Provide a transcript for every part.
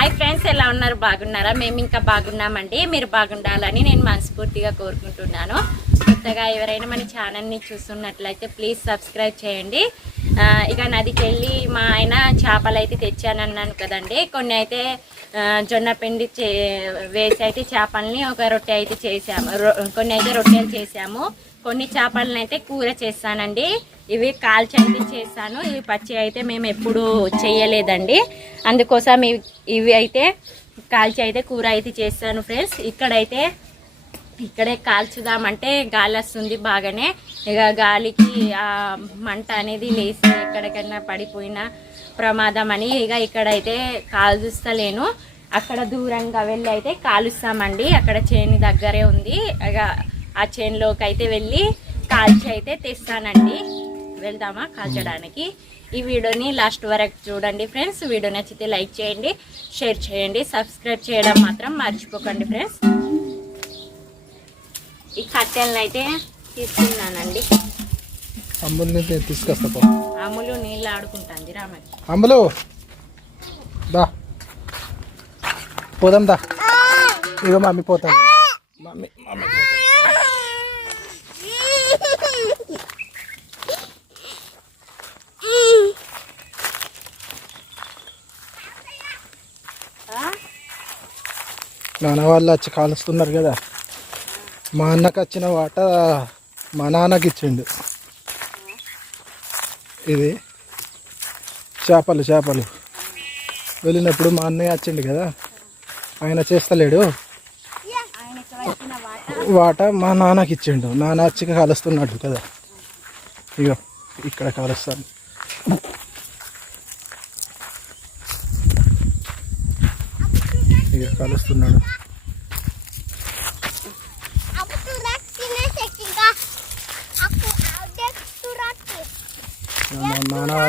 Hi friends ఎలా ఉన్నారు? బాగున్నారా? మేము ఇంకా బాగున్నామండి. మీరు బాగుండాలని నేను మనస్ఫూర్తిగా కోరుకుంటున్నాను. కొత్తగా ఎవరైనా మన ఛానల్ని చూస్తున్నట్లయితే ప్లీజ్ సబ్స్క్రైబ్ చేయండి. ఇక నదికి వెళ్ళి మా ఆయన చేపలు అయితే తెచ్చానన్నాను కదండి. కొన్ని అయితే జొన్న పిండి చే వేసి అయితే చేపల్ని ఒక రొట్టె అయితే చేసాము. కొన్ని అయితే రొట్టెలు చేసాము. కొన్ని చేపలను అయితే కూర చేస్తానండి. ఇవి కాల్చి అయితే చేస్తాను. ఇవి పచ్చి అయితే మేము ఎప్పుడు చేయలేదండి. అందుకోసం ఇవి ఇవి అయితే కాల్చి అయితే కూర అయితే చేస్తాను ఫ్రెండ్స్. ఇక్కడైతే ఇక్కడే కాల్చుదామంటే గాలి వస్తుంది బాగానే. ఇక గాలికి ఆ మంట అనేది లేసి ఎక్కడికైనా పడిపోయిన ప్రమాదం అని ఇక ఇక్కడైతే కాల్చుస్తలేను అక్కడ దూరంగా వెళ్ళి అయితే కాలుస్తామండి. అక్కడ చేను దగ్గరే ఉంది. ఇక ఆ చేనులోకి అయితే వెళ్ళి కాల్చి అయితే తెస్తానండి. వెళ్దామా కాల్చడానికి? ఈ వీడియోని లాస్ట్ వరకు చూడండి ఫ్రెండ్స్. వీడియో నచ్చితే లైక్ చేయండి షేర్ చేయండి సబ్స్క్రైబ్ చేయడం మాత్రం మర్చిపోకండి ఫ్రెండ్స్. ఈ కట్టెలను అయితే తీసుకున్నానండి. అమ్ముల్ని నేను తీసుకొస్తా అమ్ములు నీళ్ళు ఆడుకుంటుంది రామకి అమ్ములు దా. పోదాం దా. మమ్మీ పోతాం మమ్మీ మమ్మీ పోతాం నాన్న వాళ్ళు వచ్చి కాలుస్తున్నారు కదా. మా అన్నకు వచ్చిన వాట మా నాన్నకి ఇచ్చిండు. ఇది చేపలు చేపలు. వెళ్ళినప్పుడు మా అన్నయ్య వచ్చిండు కదా ఆయన చేస్తలేడు. వాట మా నాన్నకి ఇచ్చిండు. నాన్న వచ్చి కాలుస్తున్నాడు కదా. ఇగో ఇక్కడ కాలుస్తాను. ఇక కాలుస్తున్నాడు.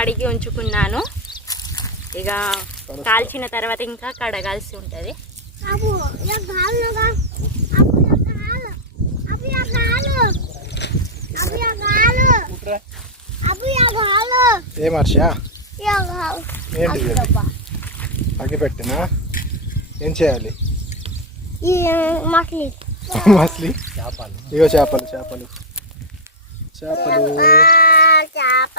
కడిగి ఉంచుకున్నాను. ఇక కాల్చిన తర్వాత ఇంకా కడగాల్సి ఉంటుంది. పెట్టినా ఏం చేయాలి ఇగో చేపలు చేపలు. చేపలు. చేప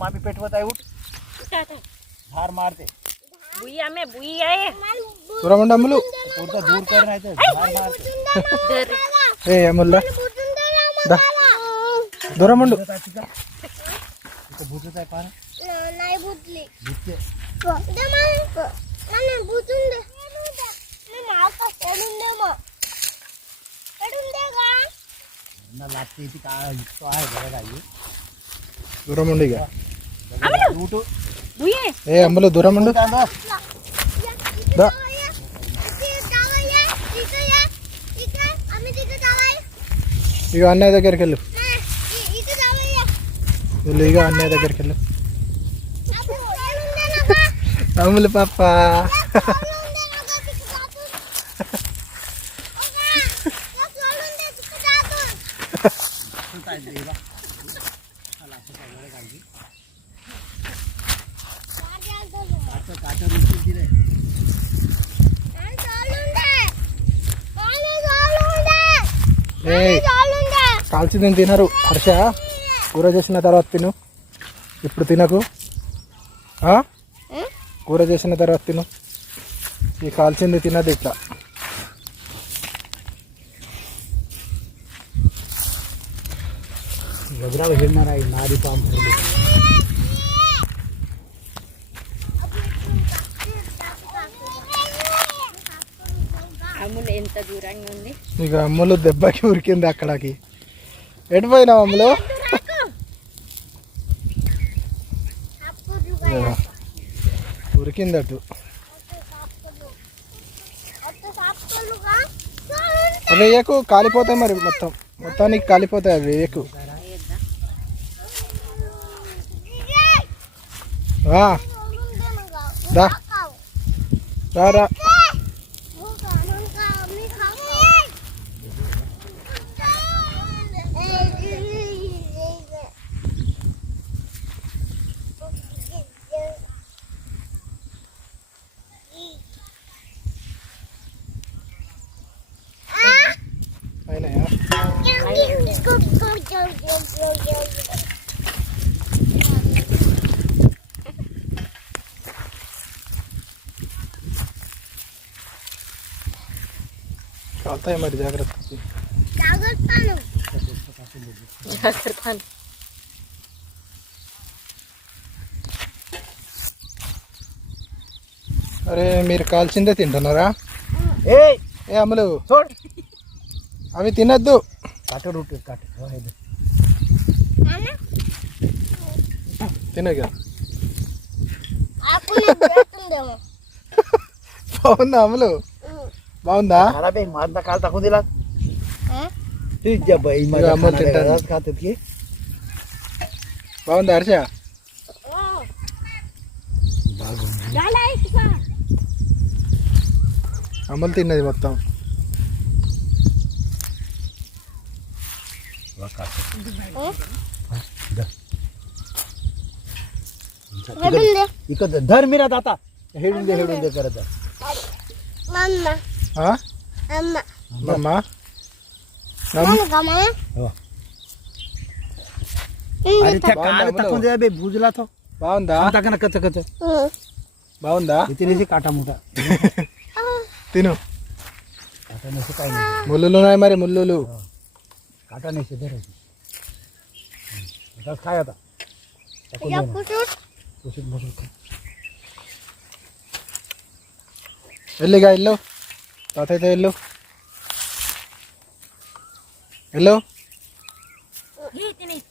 मामी पेट बताए उठ धार मारते బుయ్య మే బుయ్య ఏ. Malu దూరం ఉండు అమ్ములు उड़ता दूर कर रहे थे धार मारते దొర్రి. ఏ అమ్ముల్లా bujun dah దా దూరం ఉండు तो भूतता है पार Naik butli. भूतते Udah mana? Mana bujun deh. Ini mau apa? Edun deh దూరం ఉండు ఇక ఏ అమ్ములు దూరం ఉండు ఇక అన్నయ్య దగ్గరికి వెళ్ళు వెళ్ళు ఇక అన్నయ్య దగ్గరికి వెళ్ళు అమ్ములు పాప కాల్చింది తినరు హర్ష. కూర చేసిన తర్వాత తిను. ఇప్పుడు తినకు. కూర చేసిన తర్వాత తిను. ఈ కాల్చింది తినదు ఇట్లా. గజరాలు విన్నారా ఈ నాది పాము. ఎంత దూరంగా ఉంది. ఇక అమ్ములు దెబ్బకి ఉరికింది అక్కడికి. ఎటు పోయినావు అమ్ములు? ఉరికింది అటు. అవి వేయకు కాలిపోతాయి మరి మొత్తం. మొత్తానికి కాలిపోతాయి అవి వేయకు? రా. రా రా. తాతాయి మరి జాగ్రత్త. జాగ్రత్త. అరే మీరు కాల్చిందే తింటున్నారా? ఏ ఏ అమలు? అవి తినద్దు. కట్టడు కట్టడు తినగా అవునా అమలు? బాగుందా అమ్ములు బాగుందా खाना पे मारना काल तक दिला ठीक जब भाई इधर मजा अमल खाना तिंटा देगा, नहीं। खाते थे బాగుందా హర్ష అమ్ములు తిన్నది మొత్తం పెట్టింది इको धर मेरा दाता हेडून दे हेडून दे करत जा. అమ్మమ్మా? బాగుందా? తగ్గన కచ్చ కచ్చ బాగుందా? తినేసి కాటముట తిను. ముళ్ళు ఉన్నాయి మరి ముళ్ళు కాటానేసి ఖాయత వెళ్ళిగా ఇల్లు. తాతయ్యతో వెళ్ళు. వెళ్ళు.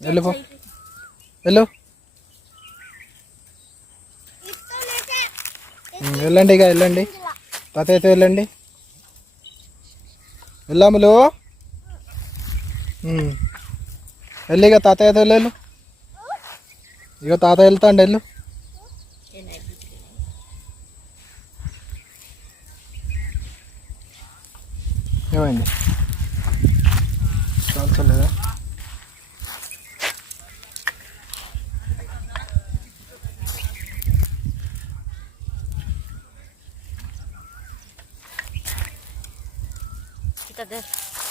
వెళ్ళిపో వెళ్ళు. వెళ్ళండి ఇక వెళ్ళండి. తాతయ్యతో వెళ్ళండి. వెళ్ళాములు. వెళ్ళి ఇక తాతయ్యతో వెళ్ళు. ఇక తాతయ్య వెళ్తాండి వెళ్ళు. ఏమైంది? కాల్చలేదా.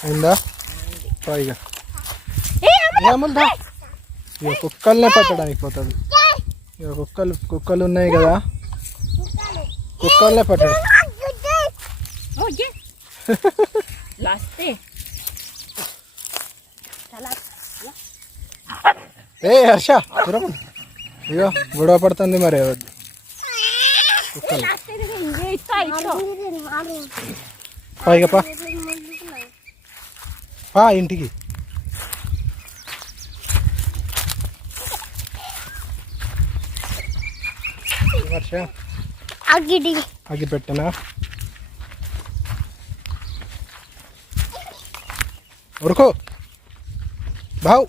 అయిందా? పైగా. ఏముందా ఇక కుక్కల్నే పట్టడానికి పోతుంది ఇక కుక్కలు కుక్కలు ఉన్నాయి కదా? కుక్కల్నే పట్టడం. ఏ హర్ష. దూరం ఉండు. ఇగో గొడవ పడుతుంది మరి. కుక్కలు పైగా పా. పా ఇంటికి. హర్ష. అగ్గిడి అగ్గి పెట్టనా? ఉరుకో. బావ్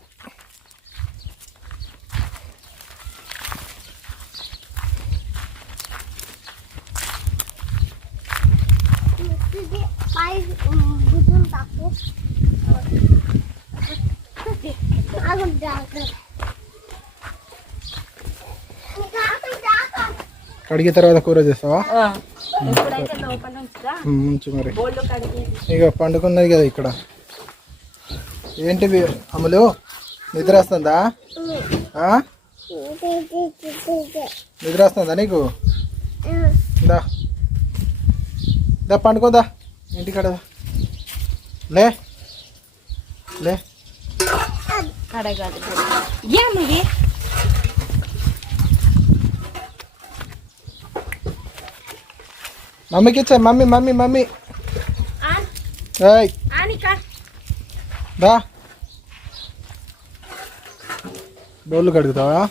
పై గుడ్డులు తాకు ఆగు జాగ్రత్త కడిగిన తర్వాత కూర చేస్తావా? ఉంచు మరి. ఇక పండుకున్నది కదా ఇక్కడ. ఏంటివి అమలు? నిద్ర వస్తుందా? ఆ? నిద్ర వస్తుందా నీకు? దా. దా పండుకోదా. ఇంటికాడ దా. లే లే అడగదు యా నువ్వే మమ్మీకి ఇచ్చే మమ్మీ మమ్మీ మమ్మీ ఏయ్ ఆనికా దా బౌల్ కడుగుతావా